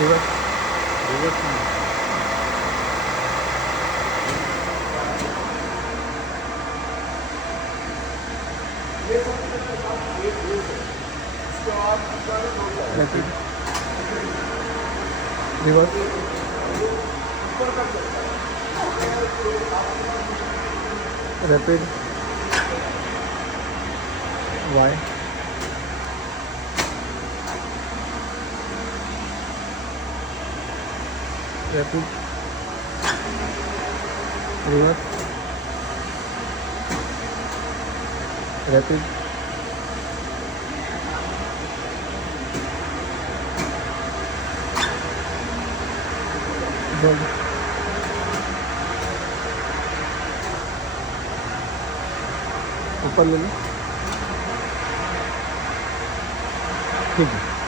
Reverse rivers में rapid rivers rapid वाई rapid rivers rapid जल्द ऊपर ले लो ठीक है।